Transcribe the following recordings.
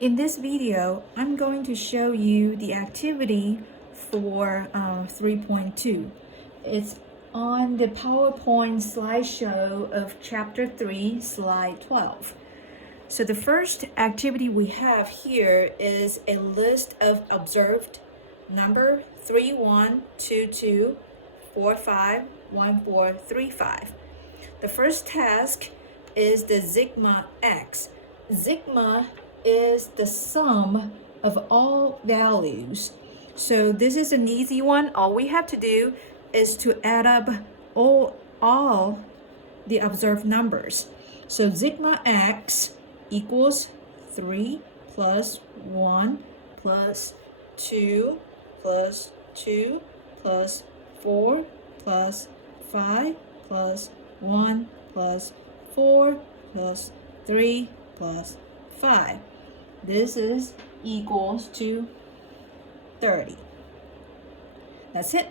In this video, I'm going to show you the activity for 3.2. It's on the PowerPoint slideshow of Chapter 3, Slide 12. So the first activity we have here is a list of observed number 3122451435. The first task is the sigma x. Sigma is the sum of all values. So this is an easy one. All we have to do is to add up all the observed numbers. So sigma x equals 3 plus 1 plus 2 plus 2 plus 4 plus 5 plus 1 plus 4 plus 3 plus 5. This is equals to 30. That's it.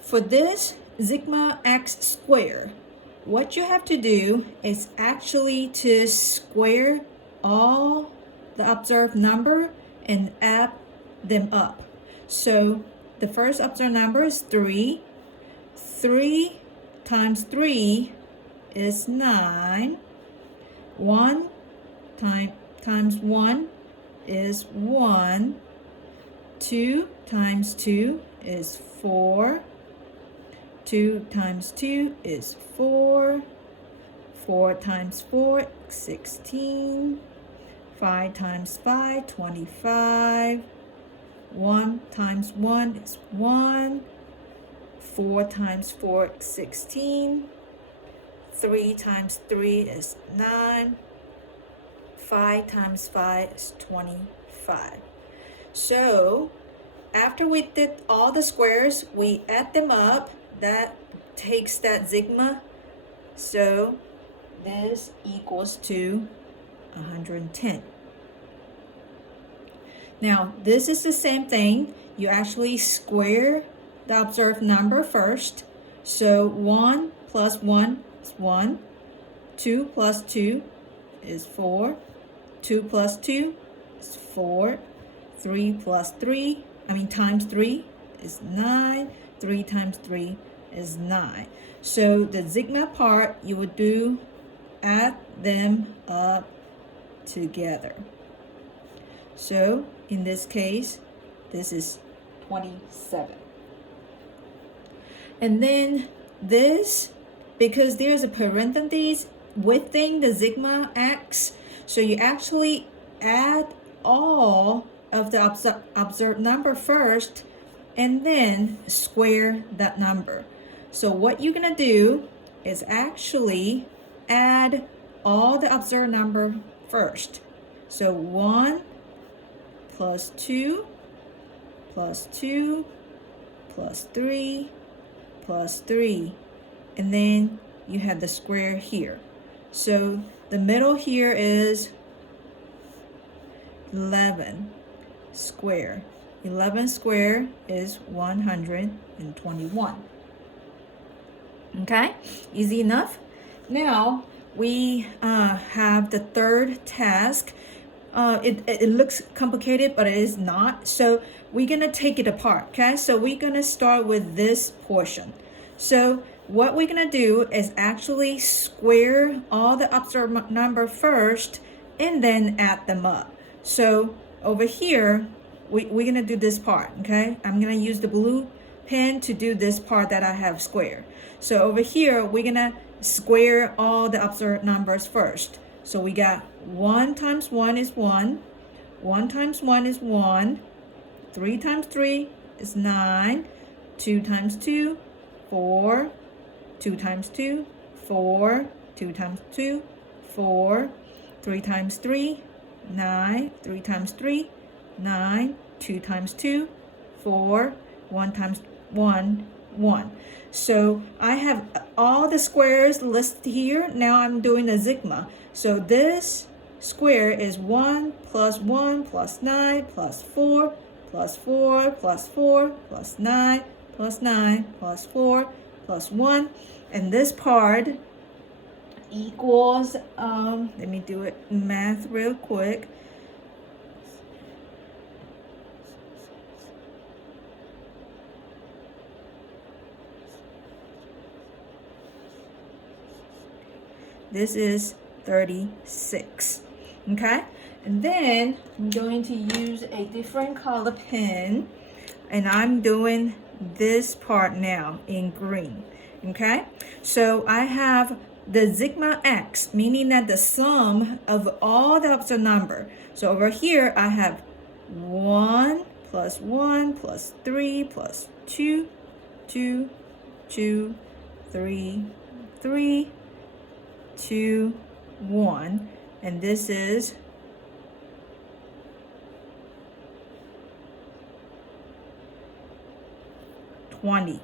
For this sigma x squared, what you have to do is actually to square all the observed number and add them up. So the first observed number is 3. 3 times 3 is 9. 1 times 1 is 1. 2 times 2 is 4. 2 times 2 is 4. 4 times 4, 16. 5 times 5, 25. 1 times 1 is 1. 4 times 4, 16. 3 times 3 is 9. 5 times 5 is 25. So after we did all the squares, we add them up. That takes that sigma. So this equals to 110. Now this is the same thing. You actually square the observed number first. So 1 plus 1 is 1. 2 plus 2 is 4. 2 plus 2 is 4. 3 plus 3, times 3 is 9. 3 times 3 is 9. So the sigma part, you would do add them up together. So in this case, this is 27. And then this, because there's a parentheses within the sigma x, so you actually add all of the observed number first and then square that number. So what you're gonna do is actually add all the observed number first. So 1 plus 2 plus 2 plus 3 plus 3, and then you have the square here. So the middle here is 11 square. 11 square is 121. Okay, easy enough. Now we have the third task. It looks complicated, but it is not. So we're gonna take it apart. Okay, so we're gonna start with this portion. So what we're gonna do is actually square all the observed number first and then add them up. So over here, we're gonna do this part, okay? I'm gonna use the blue pen to do this part that I have square. So over here, we're gonna square all the observed numbers first. So we got 1 times 1 is 1. 1 times 1 is 1. 3 times 3 is 9. 2 times 2, 4. 2 times 2, 4. 2 times 2, 4. 3 times 3, 9. 3 times 3, 9. 2 times 2, 4. 1 times 1, 1. So I have all the squares listed here. Now I'm doing a sigma. So this square is 1 plus 1 plus 9 plus 4 plus 4 plus 4 plus 9 plus 9 plus 4 plus 1. And this part equals, let me do it math real quick. This is 36. Okay? And then I'm going to use a different color pen, and I'm doing this part now in green. Okay? So I have the sigma x, meaning that the sum of all the observed number. So over here I have 1 plus 1 plus 3 plus 2, 2, 2, 3, 3, 2, 1, and this is 20.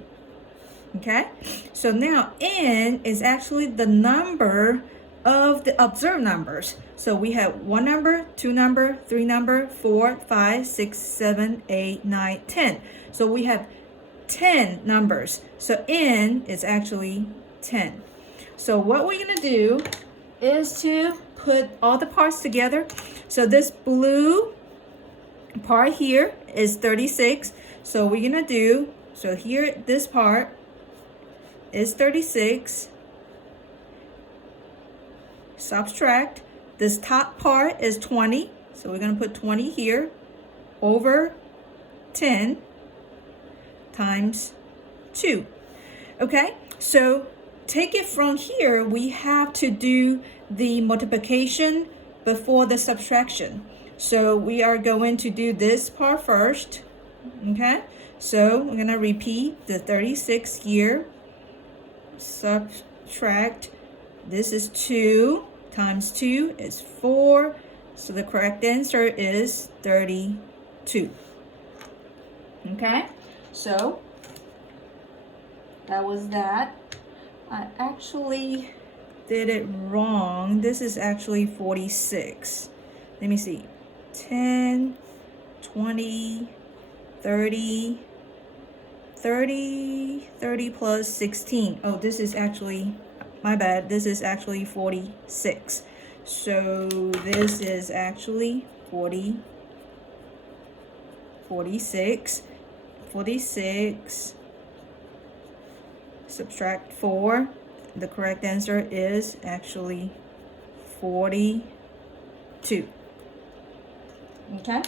Okay, so now n is actually the number of the observed numbers. So we have 1 number, 2 number, 3 number, 4, 5, 6, 7, 8, 9, 10. So we have 10 numbers. So n is actually 10. So what we're going to do is to put all the parts together. So this blue part here is 36. So we're going to do, so here this part is 36. Subtract. This top part is 20. So we're going to put 20 here over 10 times 2. Okay, so take it from here. We have to do the multiplication before the subtraction. So we are going to do this part first. Okay, so we're going to repeat the 36 here. Subtract, this is 2 times 2 is 4, so the correct answer is 32. Okay, so that was that. I actually did it wrong. This is actually 46. Let me see. 10, 20, 30, 30 plus 16. Oh, this is actually, my bad. This is actually 46. So this is actually 46. Subtract 4. The correct answer is actually 42. Okay?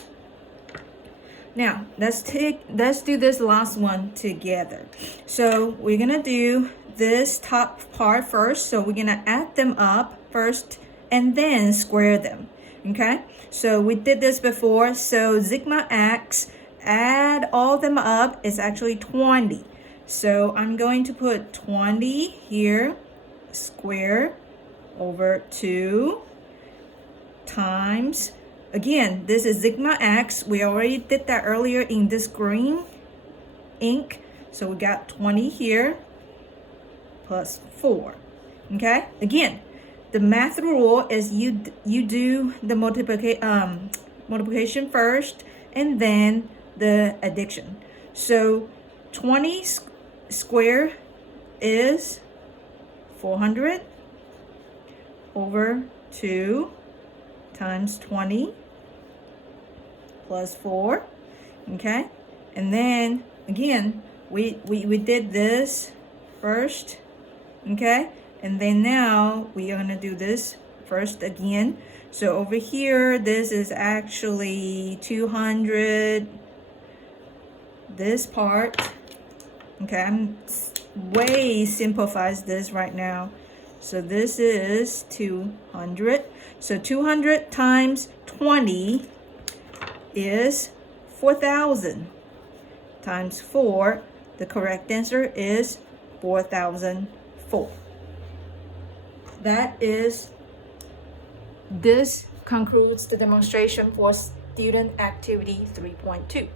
Now, let's do this last one together. So we're gonna do this top part first. So we're gonna add them up first and then square them. Okay? So we did this before. So sigma x, add all them up, is actually 20. So I'm going to put 20 here, square over 2 times, again, this is sigma x. We already did that earlier in this green ink. So we got 20 here plus 4. Okay? Again, the math rule is you do the multiplication first and then the addition. So 20 square is 400 over 2 times 20 plus 4. Okay, and then again we did this first. Okay, and then now we are going to do this first again. So over here, this is actually 200, this part. Okay, I'm way simplifies this right now. So this is 200. So 200 times 20 is 4,000 times 4. The correct answer is 4,004. This concludes the demonstration for student activity 3.2.